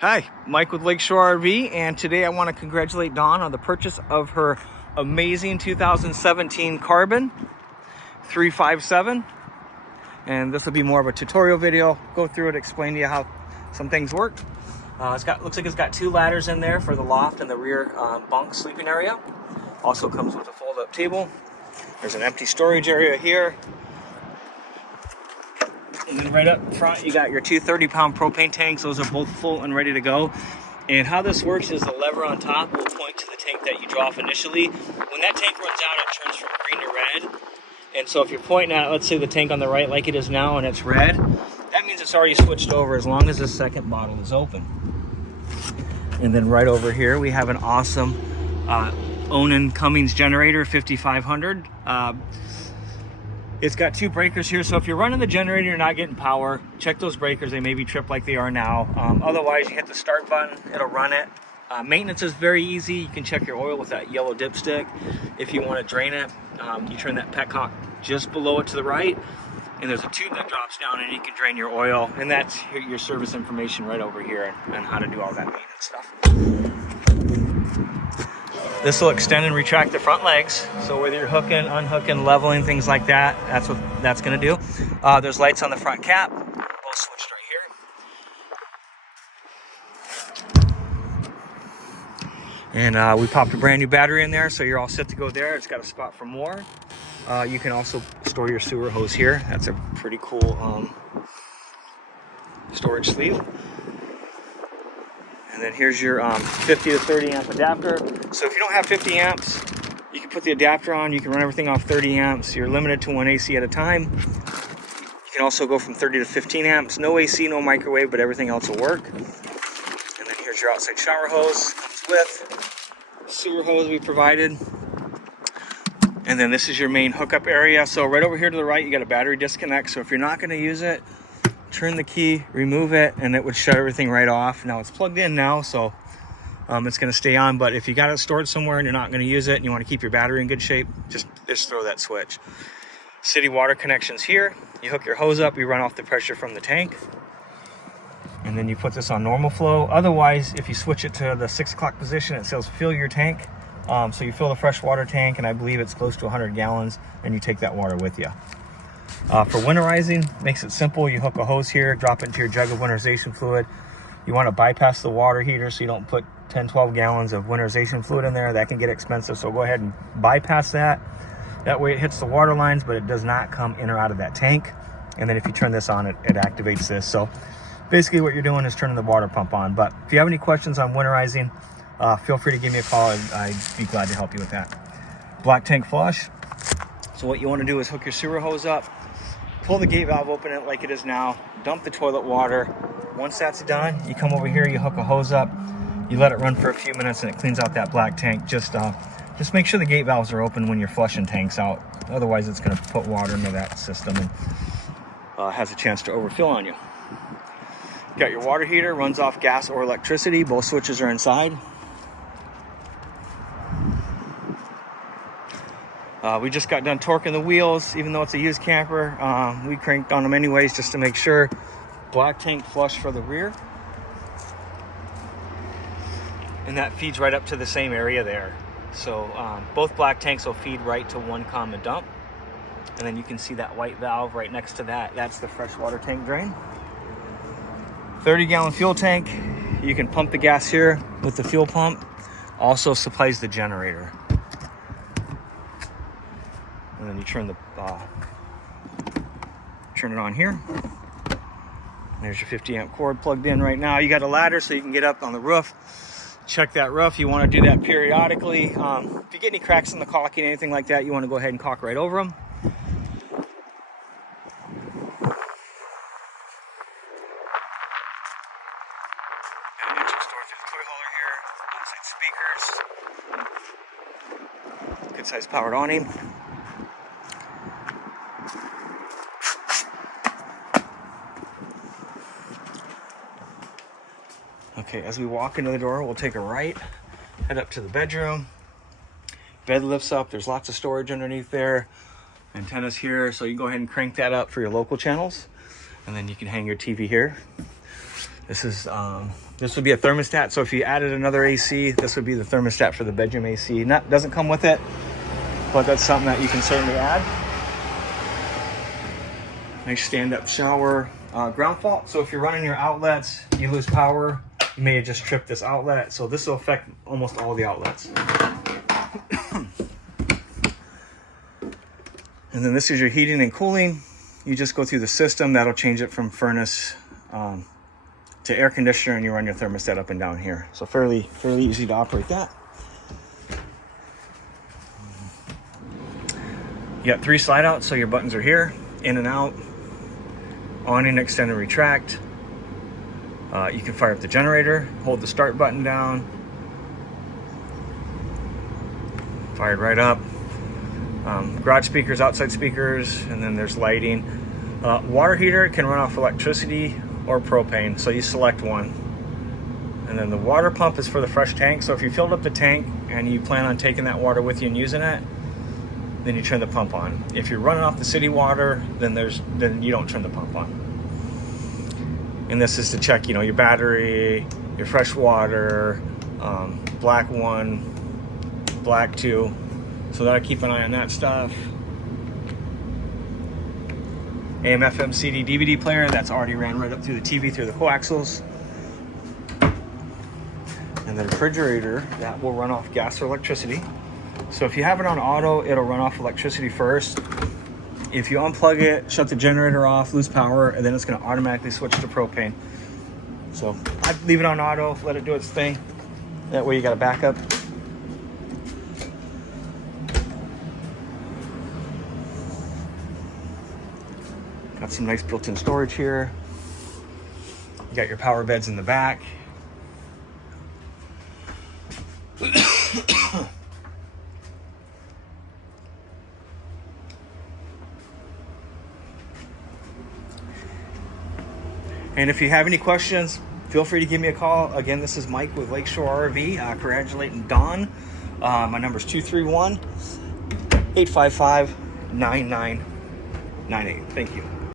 Hi, Mike with Lakeshore RV, and today I want to congratulate Dawn on the purchase of her amazing 2017 Carbon 357. And this will be more of a tutorial video. Go through it, explain to you how some things work. Looks like it's got two ladders in there for the loft and the rear bunk sleeping area. Also comes with a fold-up table. There's an empty storage area here. And then right up front, you got your two 30-pound propane tanks. Those are both full and ready to go. And how this works is the lever on top will point to the tank that you draw off initially. When that tank runs out, it turns from green to red. And so if you're pointing at, let's say, the tank on the right like it is now and it's red, that means it's already switched over as long as the second bottle is open. And then right over here, we have an awesome Onan Cummins generator, 5500. It's got two breakers here, so if you're running the generator and you're not getting power, check those breakers. They may be tripped like they are now. Otherwise, you hit the start button, it'll run it. Maintenance is very easy. You can check your oil with that yellow dipstick. If you want to drain it, you turn that petcock just below it to the right, and there's a tube that drops down and you can drain your oil, and that's your service information right over here and how to do all that maintenance stuff. This will extend and retract the front legs, so whether you're hooking, unhooking, leveling, things like that, that's what that's going to do. There's lights on the front cap, both switched right here. And we popped a brand new battery in there, so you're all set to go there. It's got a spot for more. You can also store your sewer hose here. That's a pretty cool storage sleeve. And then here's your 50 to 30 amp adapter. So if you don't have 50 amps, you can put the adapter on. You can run everything off 30 amps. You're limited to one AC at a time. You can also go from 30 to 15 amps. No AC, no microwave, but everything else will work. And then here's your outside shower hose. Comes with sewer hose we provided. And then this is your main hookup area. So right over here to the right, you got a battery disconnect. So if you're not going to use it, turn the key, remove it, and it would shut everything right off. Now it's plugged in now, so it's going to stay on. But if you got it stored somewhere and you're not going to use it and you want to keep your battery in good shape, just throw that switch. City water connections here. You hook your hose up, you run off the pressure from the tank, and then you put this on normal flow. Otherwise, if you switch it to the 6 o'clock position, it says fill your tank. So you fill the fresh water tank, and I believe it's close to 100 gallons, and you take that water with you. For winterizing, makes it simple. You hook a hose here, drop it into your jug of winterization fluid. You want to bypass the water heater so you don't put 10-12 gallons of winterization fluid in there. That can get expensive, so go ahead and bypass that. That way it hits the water lines, but it does not come in or out of that tank. And then if you turn this on, it activates this. So basically what you're doing is turning the water pump on. But if you have any questions on winterizing, feel free to give me a call. I'd be glad to help you with that. Black tank flush. So what you want to do is hook your sewer hose up, pull the gate valve, open it like it is now, dump the toilet water. Once that's done, you come over here, you hook a hose up, you let it run for a few minutes, and it cleans out that black tank. Just make sure the gate valves are open when you're flushing tanks out. Otherwise, it's going to put water into that system and has a chance to overfill on you. Got your water heater, runs off gas or electricity. Both switches are inside. We just got done torquing the wheels. Even though it's a used camper, we cranked on them anyways just to make sure. Black tank flush for the rear. And that feeds right up to the same area there. So both black tanks will feed right to one common dump. And then you can see that white valve right next to that. That's the freshwater tank drain. 30-gallon fuel tank. You can pump the gas here with the fuel pump. Also supplies the generator. And then you turn it on here. There's your 50 amp cord plugged in right now. You got a ladder so you can get up on the roof. Check that roof. You want to do that periodically. If you get any cracks in the caulking, anything like that, you want to go ahead and caulk right over them. Good size powered awning. Okay, as we walk into the door, we'll take a right, head up to the bedroom. Bed lifts up. There's lots of storage underneath there. Antennas here, so you go ahead and crank that up for your local channels. And then you can hang your TV here. This would be a thermostat. So if you added another AC, this would be the thermostat for the bedroom AC. Doesn't come with it, but that's something that you can certainly add. Nice stand-up shower. Ground fault. So if you're running your outlets, you lose power, you may have just tripped this outlet. So this will affect almost all the outlets. And then this is your heating and cooling. You just go through the system. That'll change it from furnace to air conditioner, and you run your thermostat up and down here. So fairly easy to operate that. You got 3 slide outs, so your buttons are here, in and out, on and extend and retract. You can fire up the generator, hold the start button down, fired right up. Garage speakers, outside speakers, and then there's lighting. Water heater can run off electricity or propane, so you select one. And then the water pump is for the fresh tank. So if you filled up the tank and you plan on taking that water with you and using it, then you turn the pump on. If you're running off the city water, then you don't turn the pump on. And this is to check, your battery, your fresh water, black 1, black 2. So that I keep an eye on that stuff. AM, FM, CD, DVD player, that's already ran right up through the TV through the coaxials. And the refrigerator, that will run off gas or electricity. So if you have it on auto, it'll run off electricity first. If you unplug it, shut the generator off, lose power, and then it's gonna automatically switch to propane. So I leave it on auto, let it do its thing. That way you got a backup. Got some nice built-in storage here. You got your power beds in the back. And if you have any questions, feel free to give me a call. Again, this is Mike with Lakeshore RV, congratulating Don. My number is 231-855-9998. Thank you.